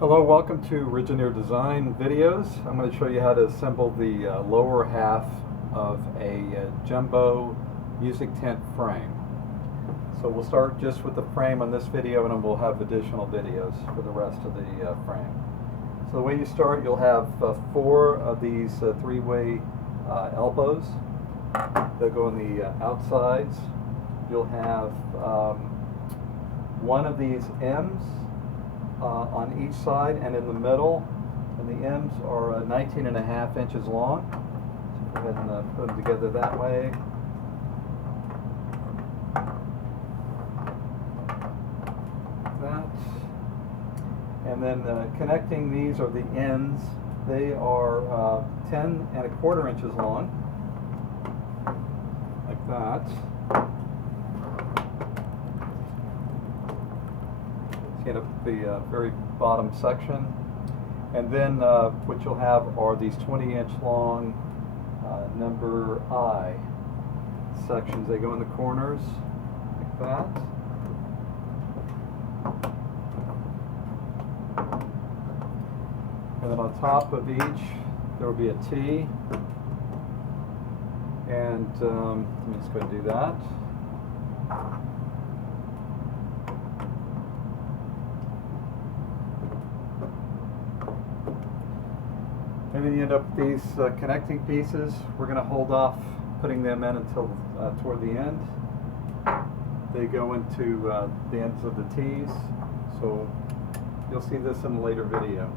Hello, welcome to Originator Design videos. I'm going to show you how to assemble the lower half of a jumbo music tent frame. So we'll start just with the frame on this video, and then we'll have additional videos for the rest of the frame. So the way you start, you'll have four of these three-way elbows. They'll go on the outsides. You'll have one of these M's on each side and in the middle, and the M's are 19.5 inches long. So go ahead and put them together that way. That. And then connecting these are the ends. They are 10.25 inches long, like that. Stand up at the very bottom section, and then what you'll have are these 20-inch long number I sections. They go in the corners like that. And then on top of each there will be a T, and let me just go and do that. And then you end up with these connecting pieces. We're going to hold off putting them in until toward the end. They go into the ends of the T's, so you'll see this in a later video.